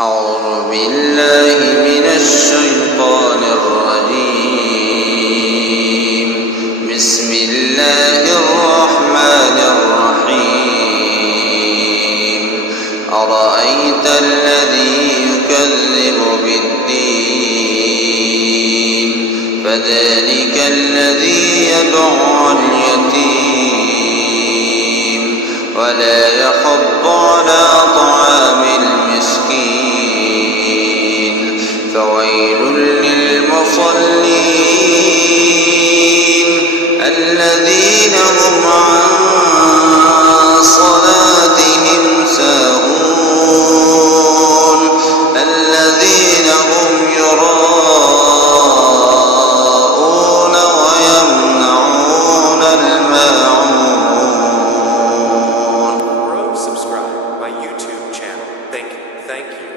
أعوذ بالله من الشيطان الرجيم. بسم الله الرحمن الرحيم. أرأيت الذي يكذب بالدين فذلك الذي يدعو اليتيم ولا يحض على طعام المسكين فويل للمصلين الذين هم عن صلاتهم ساهون الذين هم يراءون ويمنعون الماعون. Subscribe my YouTube channel. Thank you.